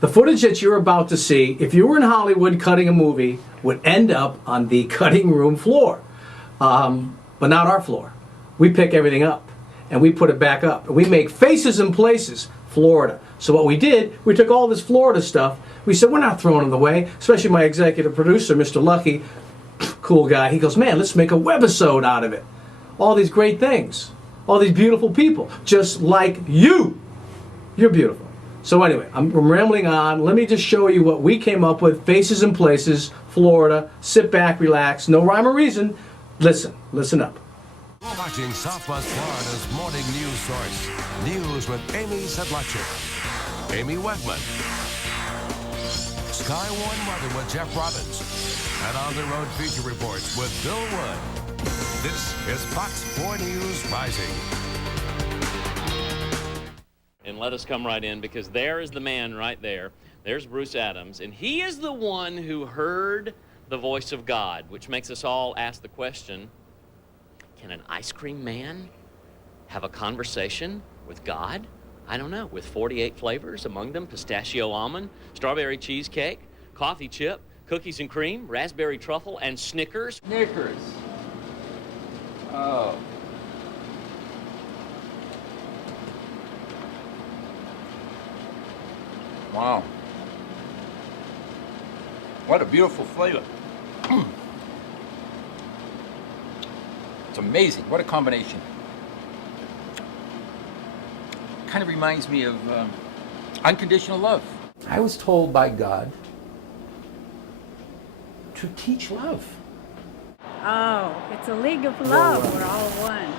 The footage that you're about to see, if you were in Hollywood cutting a movie, would end up on the cutting room floor. But not our floor. We pick everything up and we put it back up. And we make Faces and Places, Florida. So what we did, we took all this Florida stuff. We said, we're not throwing it away. Especially my executive producer, Mr. Lucky, cool guy. He goes, man, let's make a webisode out of it. All these great things. All these beautiful people. Just like you. You're beautiful. So anyway, I'm rambling on. Let me just show you what we came up with. Faces and Places, Florida. Sit back, relax. No rhyme or reason. Listen up. You're watching Southwest Florida's morning news source. News with Amy Sedlacek, Amy Wegman, Skywarn Weather with Jeff Robbins, and On the Road Feature Reports with Bill Wood. This is Fox 4 News Rising. And let us come right in, because there is the man right there. There's Bruce Adams, and he is the one who heard the voice of God, which makes us all ask the question, can an ice cream man have a conversation with God? I don't know, with 48 flavors, among them pistachio almond, strawberry cheesecake, coffee chip, cookies and cream, raspberry truffle, and Snickers. Snickers. Oh. Wow. What a beautiful flavor. It's amazing. What a combination. Kind of reminds me of unconditional love. I was told by God to teach love. Oh, it's a league of love. We're all one.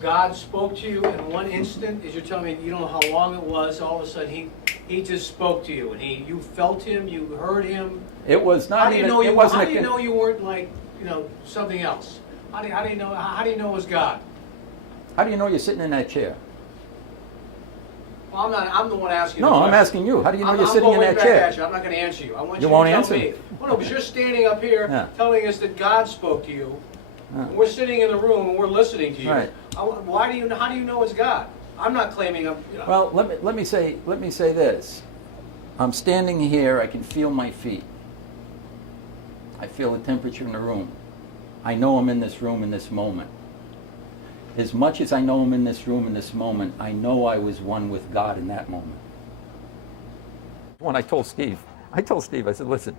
God spoke to you in one instant, as you're telling me, you don't know how long it was, all of a sudden he just spoke to you, and you felt him, you heard him. It was not even, it wasn't how do you know you weren't like, something else? How do you know it was God? How do you know you're sitting in that chair? Well, I'm the one asking. No, I'm asking you. How do you know you're sitting in that chair? I'm not going to answer you. I want you you won't to tell answer me. Well, no, because you're standing up here telling us that God spoke to you. And we're sitting in the room and we're listening to you. Right. How do you know it's God? I'm not claiming I'm. Well, let me say this. I'm standing here. I can feel my feet. I feel the temperature in the room. I know I'm in this room in this moment. As much as I know I'm in this room in this moment, I know I was one with God in that moment. When I told Steve, I said, listen,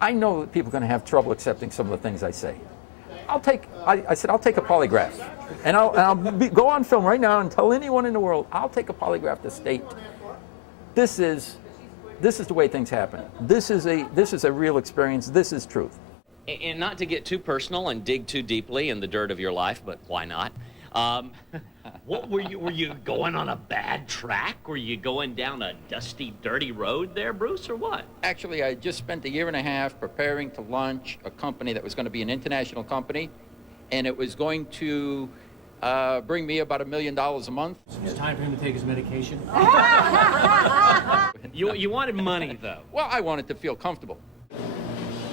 I know that people are going to have trouble accepting some of the things I say. I said, I'll take a polygraph. And I'll go on film right now and tell anyone in the world, I'll take a polygraph to state this is the way things happen. This is a real experience. This is truth. And not to get too personal and dig too deeply in the dirt of your life, but why not? What were you going on a bad track? Were you going down a dusty, dirty road there, Bruce, or what? Actually, I just spent a year and a half preparing to launch a company that was going to be an international company, and it was going to bring me about $1 million a month. It's time for him to take his medication. You wanted money, though. Well, I wanted to feel comfortable.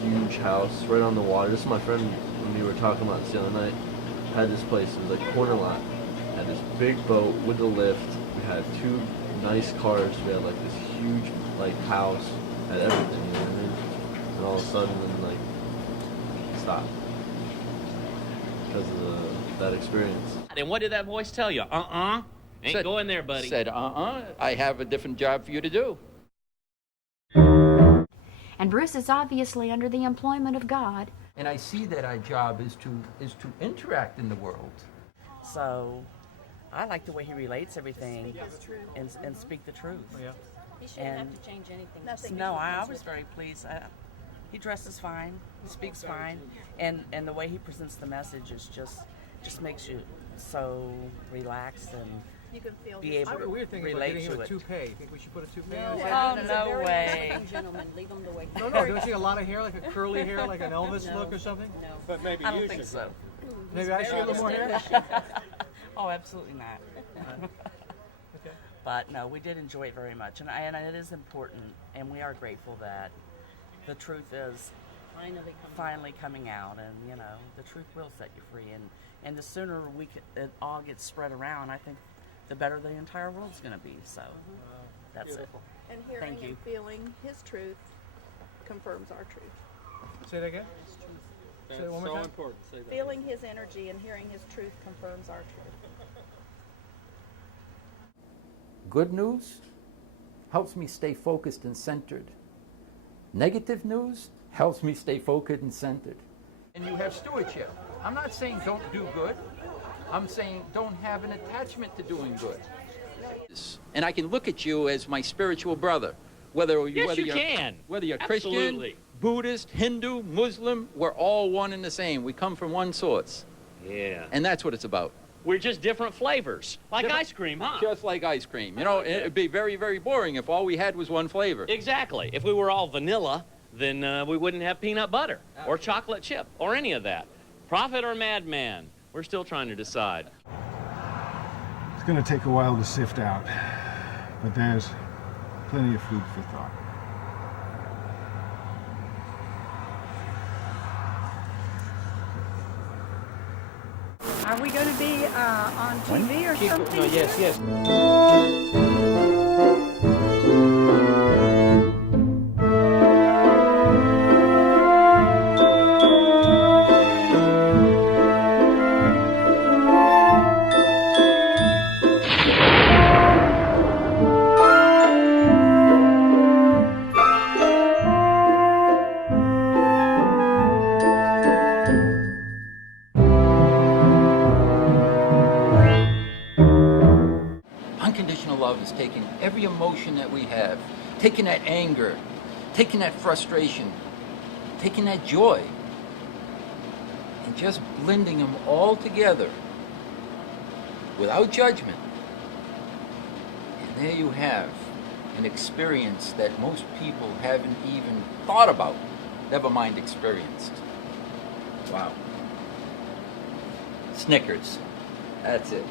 Huge house right on the water. This is my friend, when we were talking about this the other night, had this place. It was like a corner lot. Had this big boat with a lift. We had 2 nice cars. We had like this huge house. Had everything, you know what I mean? And all of a sudden, then stopped because of that experience. And what did that voice tell you? Ain't going there, buddy. Said, I have a different job for you to do. And Bruce is obviously under the employment of God. And I see that our job is to interact in the world. So I like the way he relates everything and speak the truth. Yeah. He shouldn't have to change anything. No, I was very pleased. He dresses fine, he speaks fine, and the way he presents the message is just makes you so relaxed, and You can feel be his able to We're thinking about relate getting him to a it. toupee. You think we should put a toupee No, on his Oh, head? he's a no very way. nice-looking gentleman. Leave him the way. No, no, don't you think a lot of hair, like a curly hair, like an Elvis No. look or something? No. But maybe I you don't think should so. Maybe I should get a little more hair? Oh, absolutely not. Okay. But no, we did enjoy it very much, and it is important, and we are grateful that the truth is finally coming out, and you know the truth will set you free, and the sooner it all gets spread around, I think the better the entire world's going to be. So that's Beautiful. And Thank hearing you. and feeling his truth confirms our truth. Say that again? Say it one more time. important. Say that. Feeling his energy and hearing his truth confirms our truth. Good news helps me stay focused and centered. Negative news helps me stay focused and centered. And you have stewardship. I'm not saying don't do good. I'm saying don't have an attachment to doing good. And I can look at you as my spiritual brother. Whether Yes, whether you you're, can. Whether you're Absolutely. Christian, Buddhist, Hindu, Muslim, we're all one and the same. We come from one source. Yeah. And that's what it's about. We're just different flavors, like Different- ice cream, huh? Just like ice cream. You know, it'd be very, very boring if all we had was one flavor. Exactly. If we were all vanilla, then we wouldn't have peanut butter or chocolate chip or any of that. Prophet or Madman? We're still trying to decide. It's going to take a while to sift out, but there's plenty of food for thought. Are we going to be on TV or something? No, yes, yes. Unconditional love is taking every emotion that we have, taking that anger, taking that frustration, taking that joy, and just blending them all together without judgment. And there you have an experience that most people haven't even thought about, never mind experienced. Wow. Snickers. That's it.